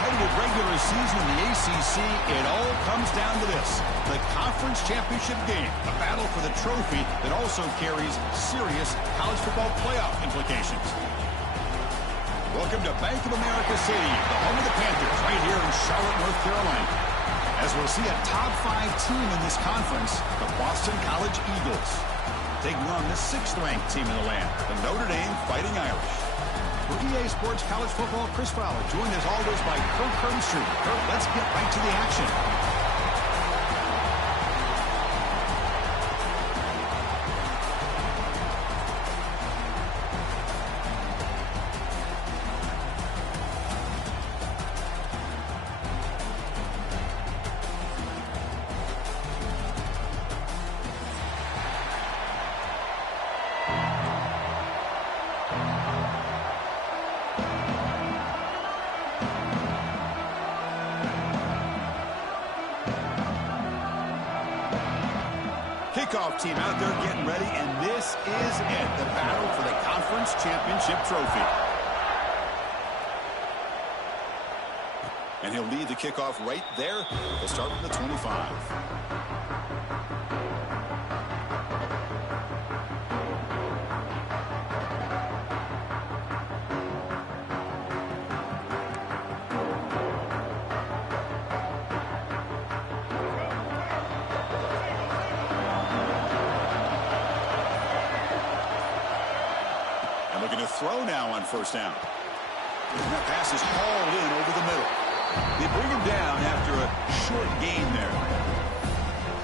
competitive regular season in the ACC, it all comes down to this: the conference championship game, a battle for the trophy that also carries serious college football playoff implications. Welcome to Bank of America Stadium, the home of the Panthers, right here in Charlotte, North Carolina. As we'll see a top 5 team in this conference, the Boston College Eagles, taking on the 6th-ranked team in the land, the Notre Dame Fighting Irish. For EA Sports College Football, Chris Fowler, joined as always by Kirk Herbstreit. Kirk, let's get right to the action. Kickoff team out there getting ready, and this is it, the battle for the conference championship trophy. And he'll lead the kickoff right there. We'll start from the 25. Looking to throw now on first down. And that pass is hauled in over the middle. They bring him down after a short gain there.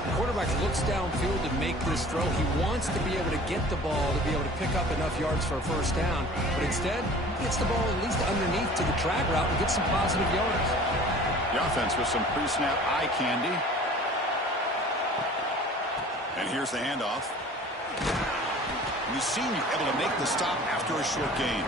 The quarterback looks downfield to make this throw. He wants to be able to get the ball to be able to pick up enough yards for a first down. But instead, he gets the ball at least underneath to the drag route and gets some positive yards. The offense with some pre-snap eye candy. And here's the handoff. We've seen you able to make the stop after a short gain.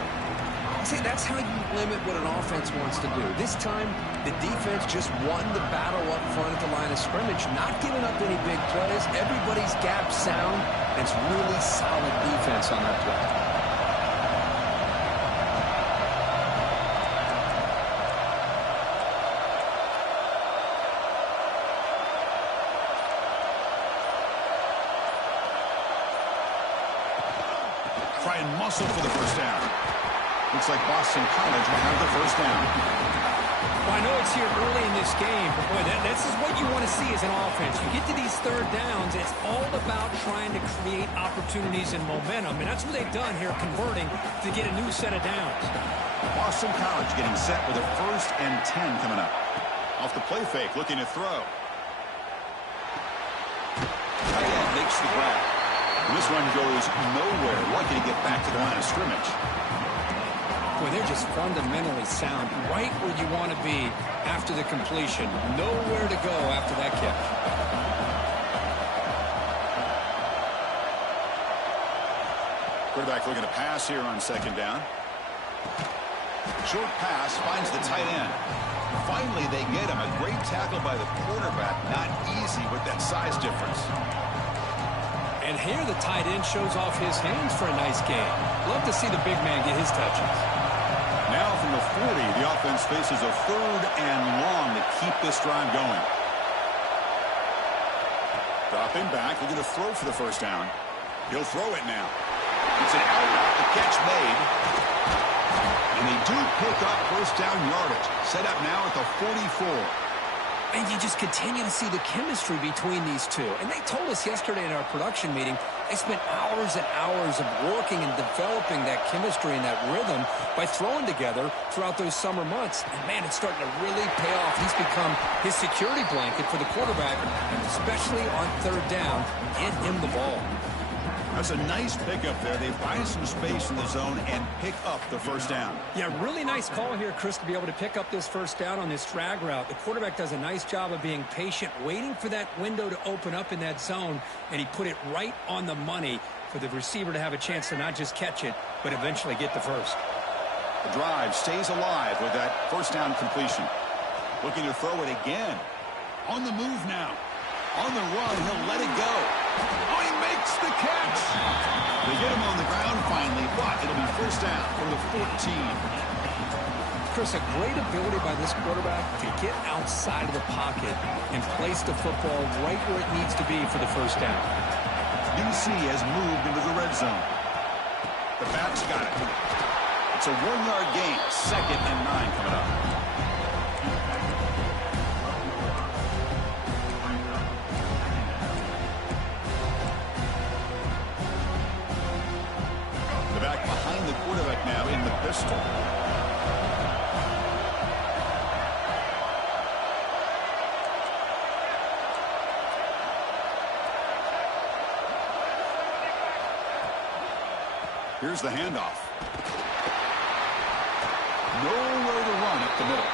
See, that's how you limit what an offense wants to do. This time, the defense just won the battle up front at the line of scrimmage, not giving up any big plays. Everybody's gap sound. It's really solid defense on that play. Try and muscle for the first down. Looks like Boston College will have the first down. Well, I know it's here early in this game, but boy, this is what you want to see as an offense. You get to these third downs, it's all about trying to create opportunities and momentum, and that's what they've done here, converting to get a new set of downs. Boston College getting set with a 1st and 10 coming up. Off the play fake, looking to throw. Tight end makes the grab. This one goes nowhere. Lucky to get back to the line of scrimmage. Boy, they're just fundamentally sound, right where you want to be after the completion. Nowhere to go after that catch. Quarterback looking to pass here on 2nd down. Short pass finds the tight end. Finally, they get him. A great tackle by the quarterback. Not easy with that size difference. And here the tight end shows off his hands for a nice game. Love to see the big man get his touches. Now from the 40, the offense faces a 3rd and long to keep this drive going. Dropping back, looking to throw for the first down. He'll throw it now. It's an out route, the catch made. And they do pick up first down yardage. Set up now at the 44. And you just continue to see the chemistry between these two. And they told us yesterday in our production meeting, they spent hours and hours of working and developing that chemistry and that rhythm by throwing together throughout those summer months. And, man, it's starting to really pay off. He's become his security blanket for the quarterback, and especially on 3rd down, get him the ball. That's a nice pickup there. They find some space in the zone and pick up the first down. Yeah, really nice call here, Chris, to be able to pick up this first down on this drag route. The quarterback does a nice job of being patient, waiting for that window to open up in that zone, and he put it right on the money for the receiver to have a chance to not just catch it, but eventually get the first. The drive stays alive with that first down completion. Looking to throw it again. On the move now. On the run, he'll let it go. Oh, he makes the catch. They get him on the ground finally, but it'll be first down from the 14. Chris, a great ability by this quarterback to get outside of the pocket and place the football right where it needs to be for the first down. DC has moved into the red zone. The back's got it. It's a 1-yard gain. 2nd and 9 coming up. The back behind the quarterback now in the pistol. Here's the handoff. Nowhere to run up the middle.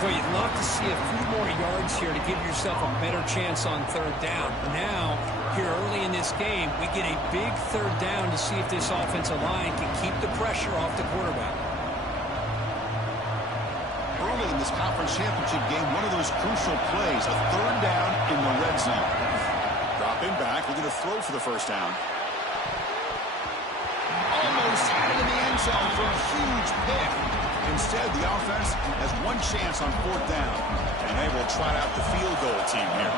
Well, you'd love to see a few more yards here to give yourself a better chance on 3rd down. Now, here early in this game, we get a big 3rd down to see if this offensive line can keep the pressure off the quarterback. Early in this conference championship game, one of those crucial plays, a 3rd down in the red zone. Dropping back, looking to throw for the first down. Almost had it in the end zone for a huge pick. Instead, the offense has one chance on 4th down, and they will try out the field goal team here.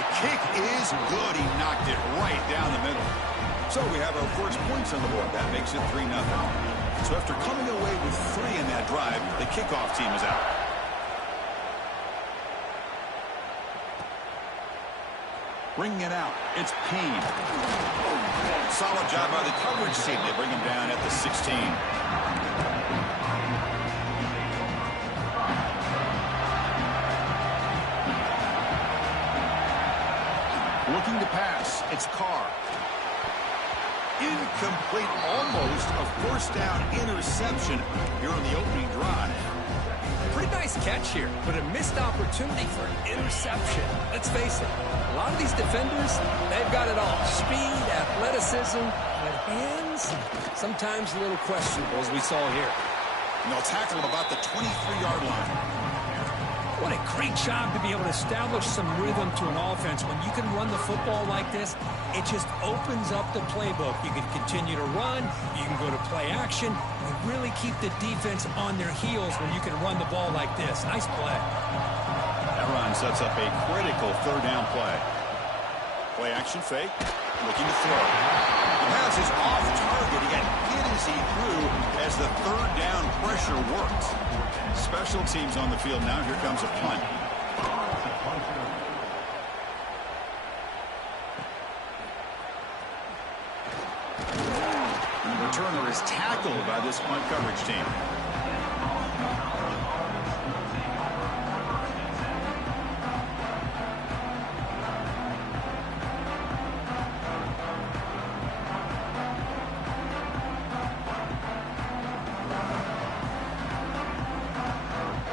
The kick is good. He knocked it right down the middle. So we have our first points on the board. That makes it 3-0. So after coming away with 3 in that drive, the kickoff team is out. Bringing it out, it's Payne. Solid job by the coverage team. They bring him down at the 16. Looking to pass, it's Carr. Incomplete, almost a 1st down interception here on the opening drive. Pretty nice catch here, but a missed opportunity for an interception. Let's face it, a lot of these defenders, they've got it all. Speed, athleticism, but hands, sometimes a little questionable, as we saw here. And they'll tackle him about the 23-yard line. What a great job to be able to establish some rhythm to an offense. When you can run the football like this, it just opens up the playbook. You can continue to run. You can go to play action. You really keep the defense on their heels when you can run the ball like this. Nice play. That run sets up a critical 3rd down play. Play action fake. Looking to throw. The pass is off target. He got hit as he threw as the 3rd down pressure worked. Special teams on the field now. Here comes a punt. And the returner is tackled by this punt coverage team.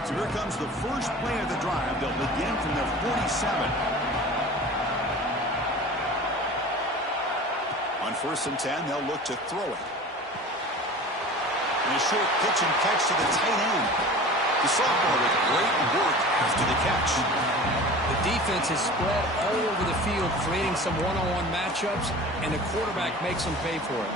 So here comes the first play of the drive. They'll begin from their 47. On 1st and 10, they'll look to throw it. And a short pitch and catch to the tight end. The sophomore with great work after the catch. The defense is spread all over the field, creating some one-on-one matchups, and the quarterback makes them pay for it.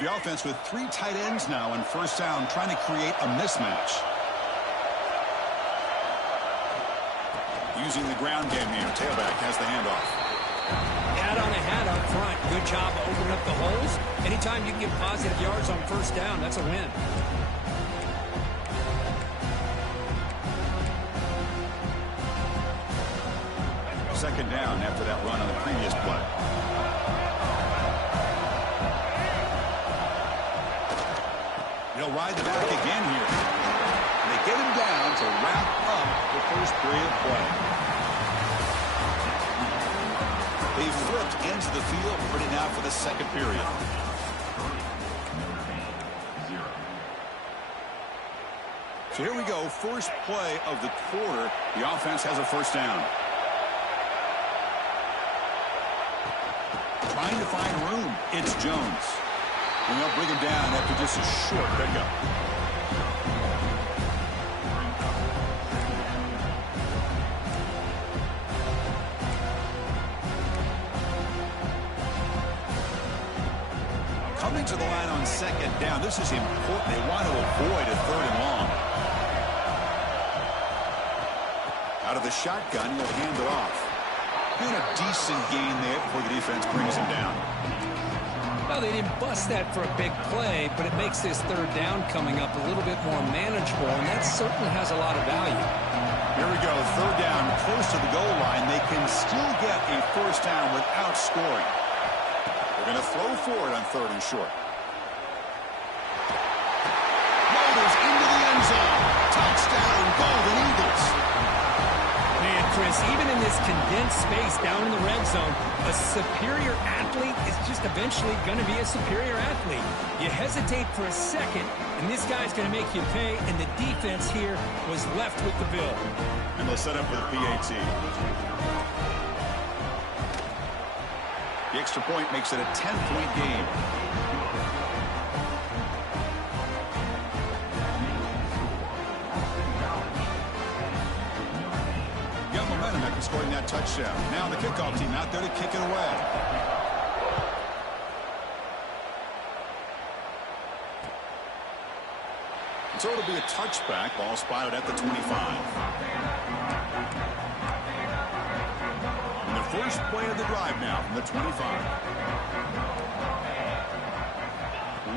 The offense with 3 tight ends now on 1st down, trying to create a mismatch. Using the ground game here. Tailback has the handoff. Hat on a hat up front. Good job of opening up the holes. Anytime you can get positive yards on 1st down, that's a win. Second down after that run on the previous play. He'll ride the back again here. And they get him down to wrap up the first period play. They flipped into the field, ready now for the second period. So here we go, first play of the quarter. The offense has a 1st down. trying to find room. It's Jones. And they'll bring him down after just a short pickup. Coming to the line on second down. This is important. They want to avoid a third and long. Out of the shotgun, he'll hand it off. Doing a decent gain there before the defense brings him down. Well, they didn't bust that for a big play, but it makes this third down coming up a little bit more manageable, and that certainly has a lot of value. Here we go, third down, close to the goal line. They can still get a first down without scoring. They're going to throw for it on third and short. Motors into the end zone. Touchdown, Golden Eagles. Man, Chris, even in this condensed space down in the red zone, a superior athlete is just eventually going to be a superior athlete. You hesitate for a second, and this guy's going to make you pay, and the defense here was left with the bill. And they'll set up for the PAT. The extra point makes it a 10-point game. Got momentum after scoring that touchdown. Now the kickoff team out there to kick it away. So it'll be a touchback. Ball spotted at the 25. First play of the drive now from the 25.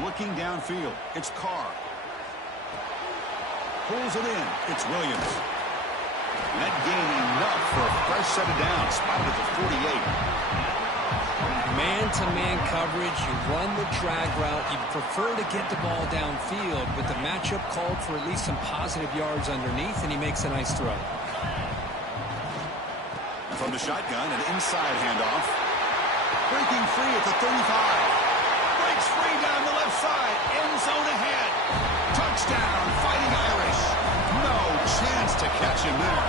Looking downfield, it's Carr. Pulls it in, it's Williams. That gain enough for a fresh set of downs, spotted at the 48. Man-to-man coverage, you run the drag route, you prefer to get the ball downfield, but the matchup called for at least some positive yards underneath, and he makes a nice throw. From the shotgun, an inside handoff. Breaking free at the 35. Breaks free down the left side. End zone ahead. Touchdown, Fighting Irish. No chance to catch him there.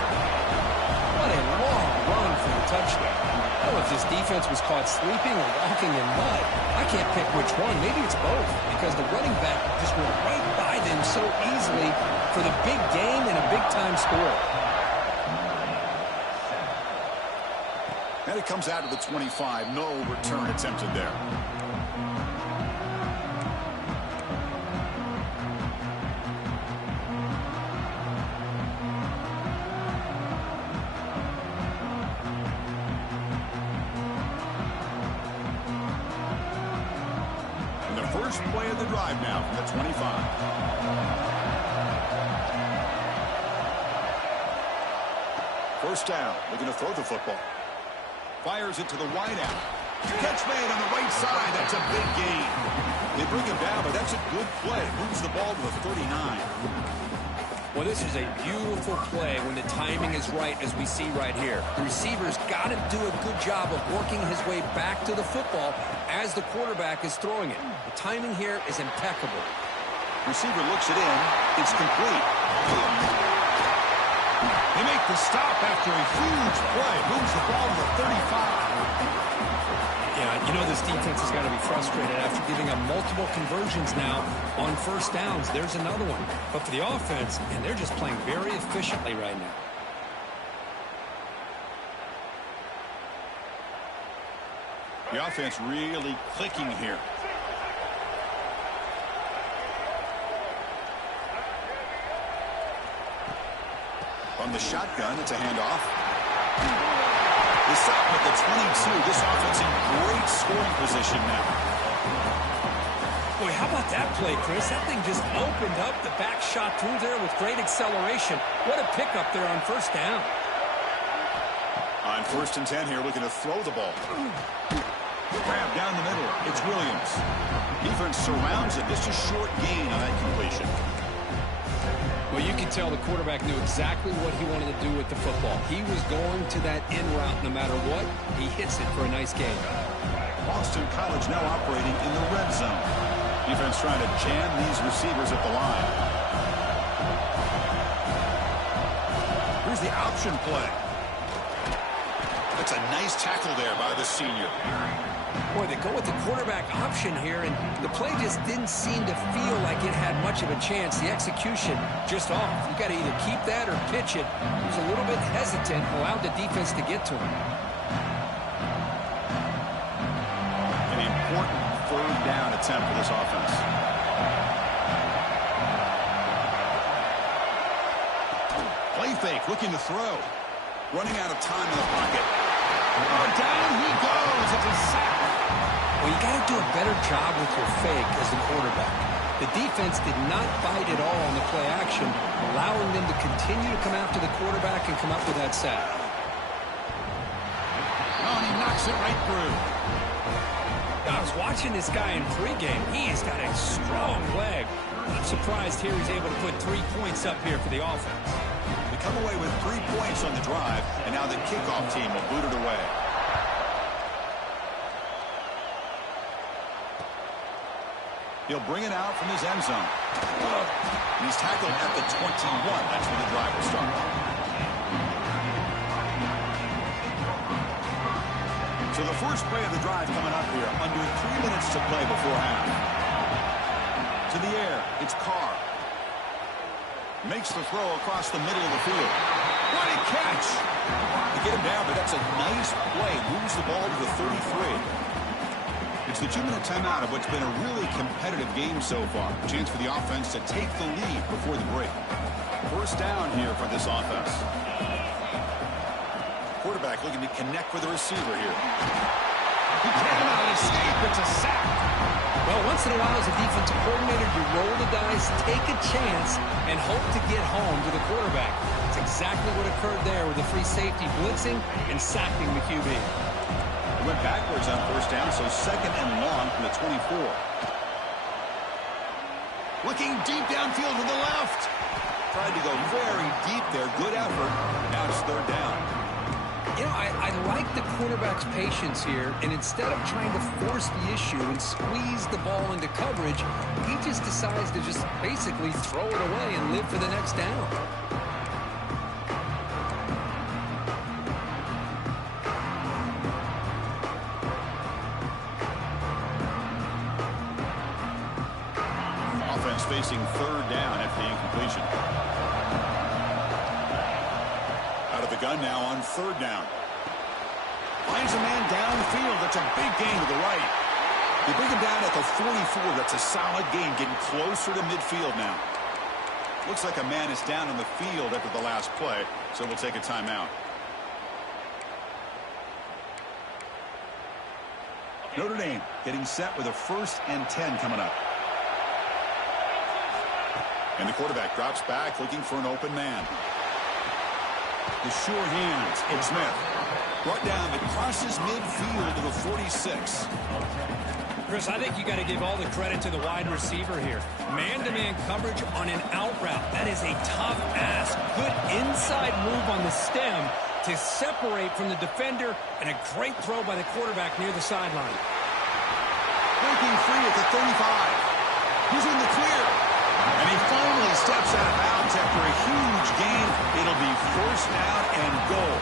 What a long run for the touchdown. I don't know if this defense was caught sleeping or walking in mud. I can't pick which one. Maybe it's both, because the running back just went right by them so easily for the big game and a big-time score. And it comes out of the 25. No return attempted there. And the first play of the drive now from the 25. First down. Looking to throw the football. Fires it to the wideout. Catch made on the right side. That's a big gain. They bring him down, but that's a good play. Moves the ball to the 39. Well, this is a beautiful play when the timing is right, as we see right here. The receiver's got to do a good job of working his way back to the football as the quarterback is throwing it. The timing here is impeccable. Receiver looks it in. It's complete. They make the stop after a huge play. Moves the ball to the 35. Yeah, you know this defense has got to be frustrated after giving up multiple conversions now on first downs. There's another one. But for the offense, and they're just playing very efficiently right now. The offense really clicking here. On the shotgun, it's a handoff. They stop at the 22. This offense in great scoring position now. Boy, how about that play, Chris? That thing just opened up. The back shot through there with great acceleration. What a pickup there on first down. On first and 10 here, looking to throw the ball. Grab down the middle. It's Williams. Defense surrounds it. Just a short gain on that completion. Well, you can tell the quarterback knew exactly what he wanted to do with the football. He was going to that in route no matter what. He hits it for a nice gain. Boston College now operating in the red zone. Defense trying to jam these receivers at the line. Here's the option play. That's a nice tackle there by the senior. Boy, they go with the quarterback option here, and the play just didn't seem to feel like it had much of a chance. The execution just off. You got to either keep that or pitch it. He was a little bit hesitant, allowed the defense to get to him. An important third down attempt for this offense. Play fake, looking to throw. Running out of time in the pocket. Oh, down he goes. It's a sack. Well, you got to do a better job with your fake as the quarterback. The defense did not bite at all on the play action, allowing them to continue to come after the quarterback and come up with that sack. Oh, and he knocks it right through. I was watching this guy in pregame. He has got a strong leg. I'm surprised here he's able to put 3 points up here for the offense. They come away with 3 points on the drive, and now the kickoff team will boot it away. He'll bring it out from his end zone. And he's tackled at the 21. That's where the drive will start. So the first play of the drive coming up here. Under 3 minutes to play before half. To the air. It's Carr. Makes the throw across the middle of the field. What a catch! They get him down, but that's a nice play. Moves the ball to the 33. It's the 2-minute timeout of what's been a really competitive game so far. A chance for the offense to take the lead before the break. First down here for this offense. Quarterback looking to connect with the receiver here. He cannot escape. It's a sack. Well, once in a while as a defensive coordinator, you roll the dice, take a chance, and hope to get home to the quarterback. It's exactly what occurred there with the free safety blitzing and sacking the QB. Went backwards on first down, so second and long from the 24. Looking deep downfield to the left. Tried to go very deep there. Good effort. Now it's third down. You know, I like the quarterback's patience here, and instead of trying to force the issue and squeeze the ball into coverage, he just decides to just basically throw it away and live for the next down. Facing third down after the incompletion. Out of the gun now on third down. Finds a man downfield. That's a big gain to the right. They bring him down at the 44. That's a solid gain, getting closer to midfield now. Looks like a man is down in the field after the last play, so we'll take a timeout. Notre Dame getting set with a 1st and 10 coming up. And the quarterback drops back looking for an open man. The sure hands. It's Smith. Brought down, but crosses midfield to the 46. Chris, I think you got to give all the credit to the wide receiver here. Man-to-man coverage on an out route. That is a tough ask. Good inside move on the stem to separate from the defender, and a great throw by the quarterback near the sideline. Breaking free at the 35. He's in the clear. And he finally steps out of bounds after a huge gain. It'll be first down and goal.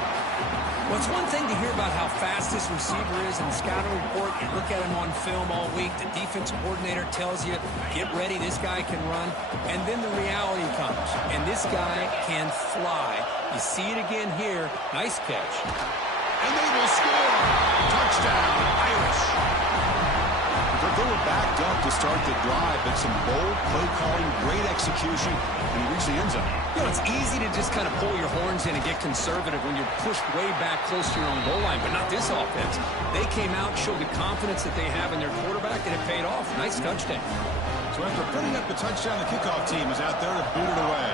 Well, it's one thing to hear about how fast this receiver is in the scouting report. You look at him on film all week. The defensive coordinator tells you, get ready, this guy can run. And then the reality comes. And this guy can fly. You see it again here. Nice catch. And they will score. Touchdown, Irish. They were backed up to start the drive, but some bold play calling, great execution, and he reached the end zone. You know, it's easy to just kind of pull your horns in and get conservative when you're pushed way back close to your own goal line, but not this offense. They came out, showed the confidence that they have in their quarterback, and it paid off. Nice touchdown. So after putting up the touchdown, the kickoff team is out there to boot it away.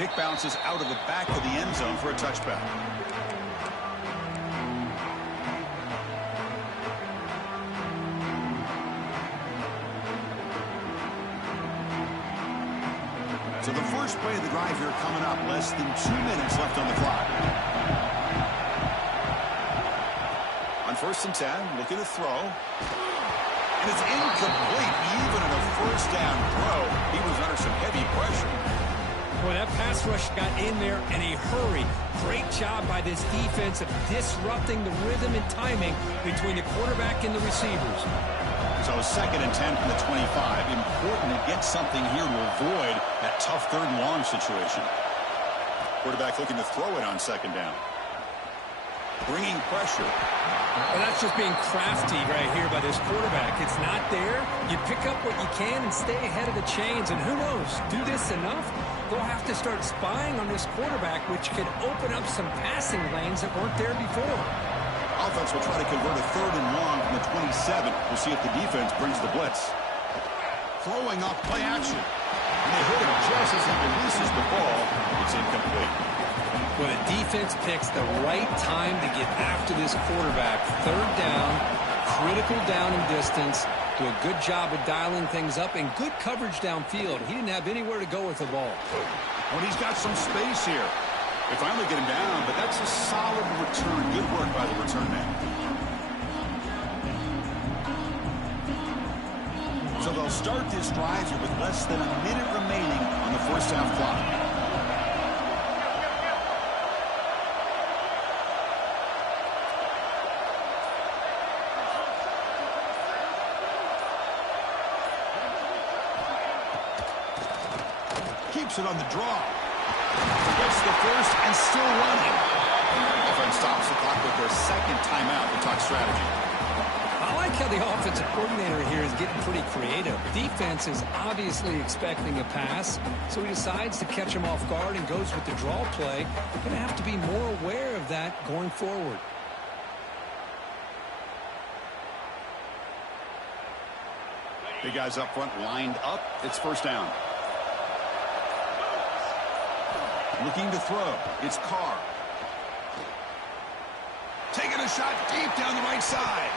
Kick bounces out of the back of the end zone for a touchback. So the first play of the drive here coming up. Less than 2 minutes left on the clock. On 1st and 10, looking to throw. And it's incomplete. Even in a first down throw, he was under some heavy pressure. Boy, that pass rush got in there in a hurry. Great job by this defense of disrupting the rhythm and timing between the quarterback and the receivers. So 2nd and 10 from the 25. Important to get something here to avoid that tough 3rd and long situation. Quarterback looking to throw it on 2nd down. Bringing pressure. Well, that's just being crafty right here by this quarterback. It's not there. You pick up what you can and stay ahead of the chains. And who knows, do this enough, they'll have to start spying on this quarterback, which could open up some passing lanes that weren't there before. Offense will try to convert a 3rd and long from the 27. We'll see if the defense brings the blitz. Throwing off play action. And they hit him just as he releases the ball. It's incomplete. Well, the defense picks the right time to get after this quarterback. 3rd down, critical down and distance. Do a good job of dialing things up and good coverage downfield. He didn't have anywhere to go with the ball. Well, he's got some space here. They finally get him down, but that's a solid return. Good work by the return man. So they'll start this drive here with less than a minute remaining on the 1st half clock. Keeps it on the draw. Gets the 1st and still running. Offense stops the clock with their 2nd timeout to talk strategy. I like how the offensive coordinator here is getting pretty creative. Defense is obviously expecting a pass, so he decides to catch him off guard and goes with the draw play. Going to have to be more aware of that going forward. Big guys up front lined up. It's 1st down. Looking to throw. It's Carr. Taking a shot deep down the right side.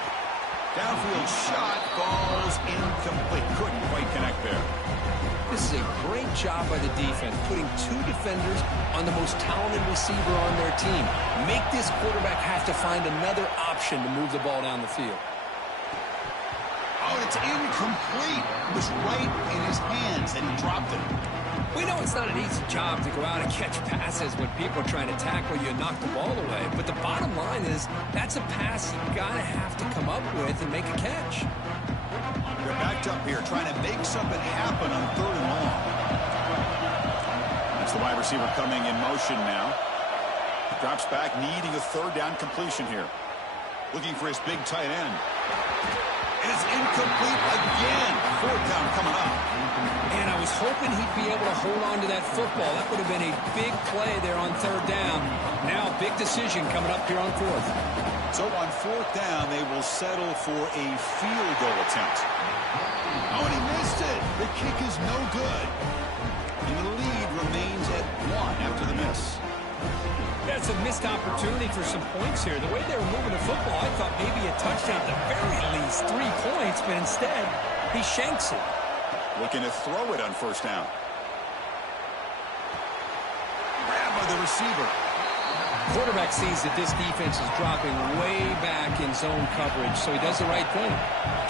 Downfield shot falls incomplete. Couldn't quite connect there. This is a great job by the defense, putting 2 defenders on the most talented receiver on their team. Make this quarterback have to find another option to move the ball down the field. Oh, it's incomplete. It was right in his hands, and he dropped it. We know it's not an easy job to go out and catch passes when people are trying to tackle you and knock the ball away. But the bottom line is that's a pass you got to have to come up with and make a catch. They're backed up here trying to make something happen on 3rd and long. That's the wide receiver coming in motion now. Drops back, needing a 3rd down completion here. Looking for his big tight end. And it's incomplete again. 4th down coming up. And I was hoping he'd be able to hold on to that football. That would have been a big play there on 3rd down. Now big decision coming up here on 4th. So on 4th down, they will settle for a field goal attempt. Oh, and he missed it. The kick is no good. And the lead remains at 1 after the miss. That's a missed opportunity for some points here. The way they were moving the football, I thought maybe a touchdown, at the very least 3 points, but instead he shanks it. Looking to throw it on 1st down. Grab by the receiver. Quarterback sees that this defense is dropping way back in zone coverage, so he does the right thing.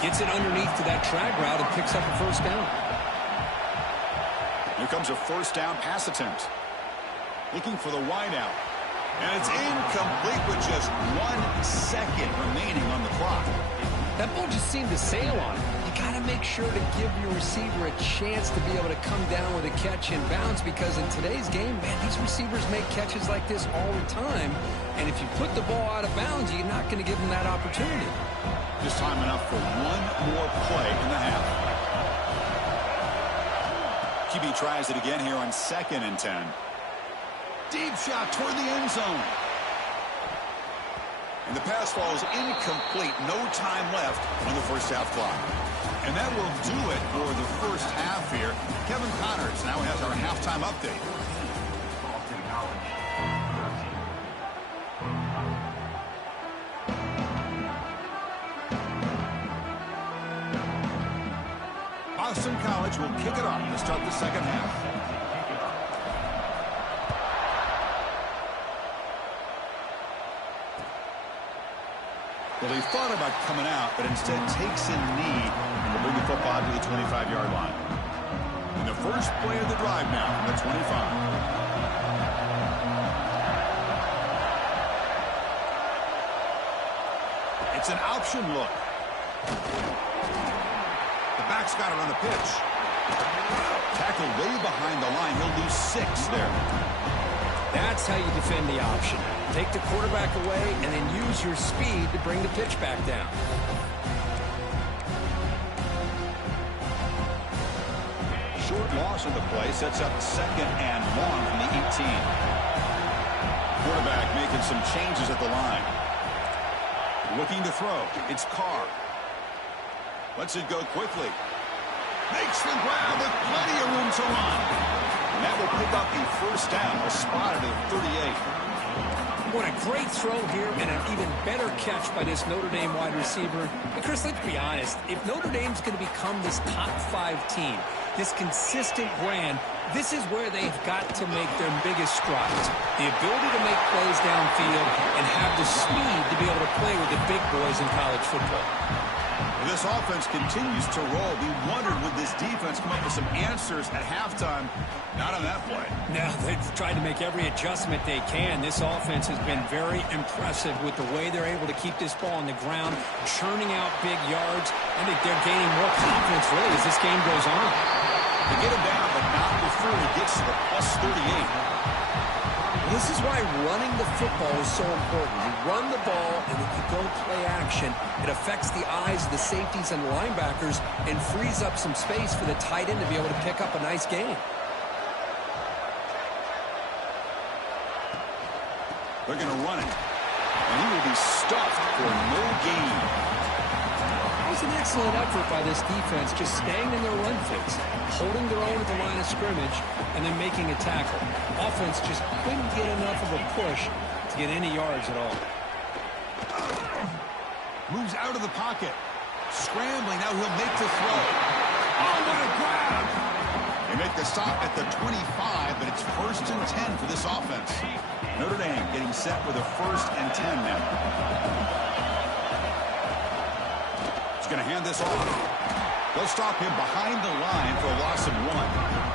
Gets it underneath to that drag route and picks up a 1st down. Here comes a 1st down pass attempt. Looking for the wide out. And it's incomplete with just 1 second remaining on the clock. That ball just seemed to sail on it. You got to make sure to give your receiver a chance to be able to come down with a catch and bounce, because in today's game, man, these receivers make catches like this all the time. And if you put the ball out of bounds, you're not going to give them that opportunity. Just time enough for 1 more play in the half. QB tries it again here on 2nd and 10. Deep shot toward the end zone. And the pass falls incomplete. No time left on the 1st half clock. And that will do it for the 1st half here. Kevin Connors now has our halftime update. Boston College will kick it off to start the 2nd half. Well, he thought about coming out, but instead takes a knee and will bring the football to the 25-yard line. And the first play of the drive now from the 25. It's an option look. The back's got it on the pitch. Tackled way behind the line. He'll lose 6 there. That's how you defend the option. Take the quarterback away and then use your speed to bring the pitch back down. Short loss of the play sets up 2nd and long from the 18. Quarterback making some changes at the line. Looking to throw. It's Carr. Lets it go quickly. Makes the grab with plenty of room to run. And that will pick up a first down. A spot at 38. What a great throw here and an even better catch by this Notre Dame wide receiver. And Chris, let's be honest. If Notre Dame's going to become this top 5 team, this consistent brand, this is where they've got to make their biggest strides. The ability to make plays downfield and have the speed to be able to play with the big boys in college football. This offense continues to roll. We wondered, would this defense come up with some answers at halftime? Not on that play. No, they've tried to make every adjustment they can. This offense has been very impressive with the way they're able to keep this ball on the ground, churning out big yards. I think they're gaining more confidence, really, as this game goes on. They get him down, but not before he gets to the plus 38. This is why running the football is so important. You run the ball, and if you go play action, it affects the eyes of the safeties and the linebackers and frees up some space for the tight end to be able to pick up a nice gain. They're going to run it, and he will be stuffed for no gain. It was an excellent effort by this defense, just staying in their run fix, holding their own at the line of scrimmage, and then making a tackle. Offense just couldn't get enough of a push to get any yards at all. Moves out of the pocket. Scrambling, now he'll make the throw. Oh, what a grab! They make the stop at the 25, but it's 1st and 10 for this offense. Notre Dame getting set with a 1st and 10 now. He's going to hand this off. They'll stop him behind the line for a loss of 1.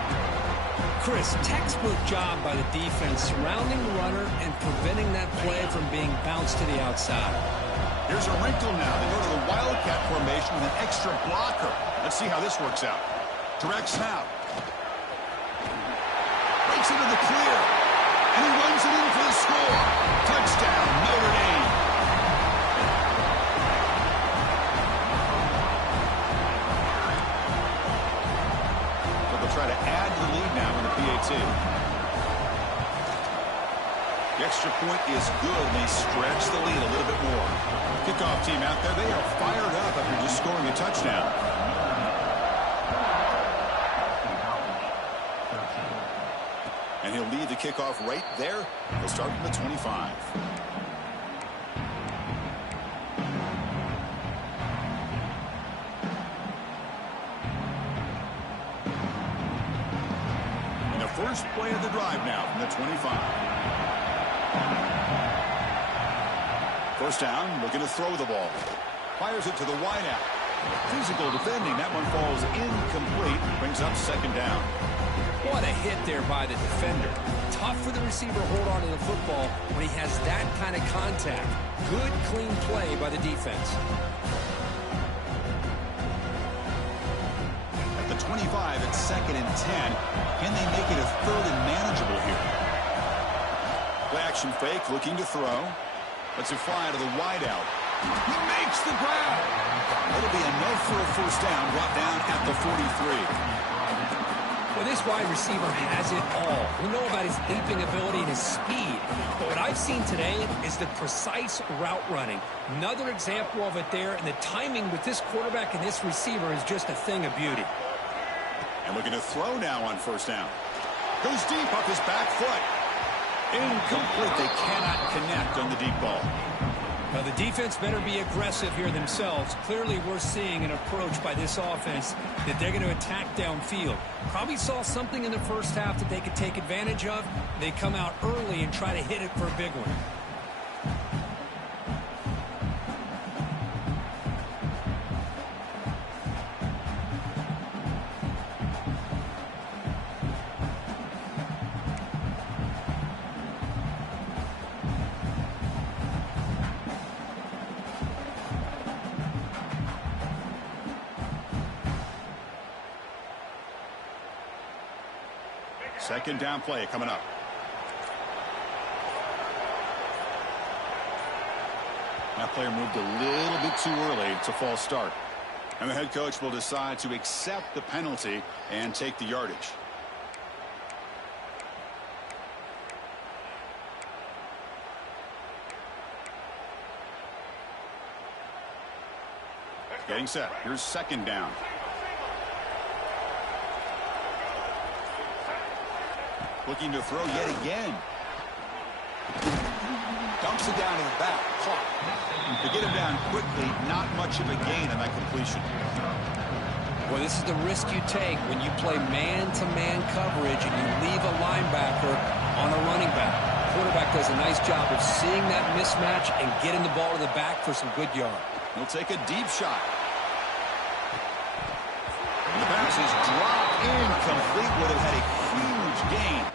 Chris, textbook job by the defense surrounding the runner and preventing that play from being bounced to the outside. Here's a wrinkle now. They go to the Wildcat formation with an extra blocker. Let's see how this works out. Direct snap. Breaks into the clear. And he runs it in for the score. Touchdown, Notre Dame. So they'll try to add to the lead now in the PAT. The extra point is good, and they stretch the lead a little bit more. Kickoff team out there, they are fired up after just scoring a touchdown. And he'll lead the kickoff right there. He'll start from the 25. And the first play of the drive now from the 25. First down, looking to throw the ball. Fires it to the wideout. Physical defending. That one falls incomplete. Brings up 2nd down. What a hit there by the defender. Tough for the receiver to hold on to the football when he has that kind of contact. Good, clean play by the defense. At the 25, it's 2nd and 10. Can they make it a 3rd and manageable here? Play action fake, looking to throw. Lets it fly to the wideout. He makes the grab. It'll be enough for a first down, brought down at the 43. Well, this wide receiver has it all. We know about his leaping ability and his speed. But what I've seen today is the precise route running. Another example of it there, and the timing with this quarterback and this receiver is just a thing of beauty. And looking to throw now on first down. Goes deep off his back foot. Incomplete. They cannot connect on the deep ball. Well, the defense better be aggressive here themselves. Clearly, we're seeing an approach by this offense that they're going to attack downfield. Probably saw something in the first half that they could take advantage of. They come out early and try to hit it for a big one. Second down play coming up. That player moved a little bit too early. It's a false start. And the head coach will decide to accept the penalty and take the yardage. Getting set. Here's second down. Looking to throw yet again. Dumps it down to the back. Caught. To get him down quickly, not much of a gain on that completion. Well, this is the risk you take when you play man-to-man coverage and you leave a linebacker on a running back. Quarterback does a nice job of seeing that mismatch and getting the ball to the back for some good yard. He'll take a deep shot. And the pass is dropped incomplete. Would have had a huge gain.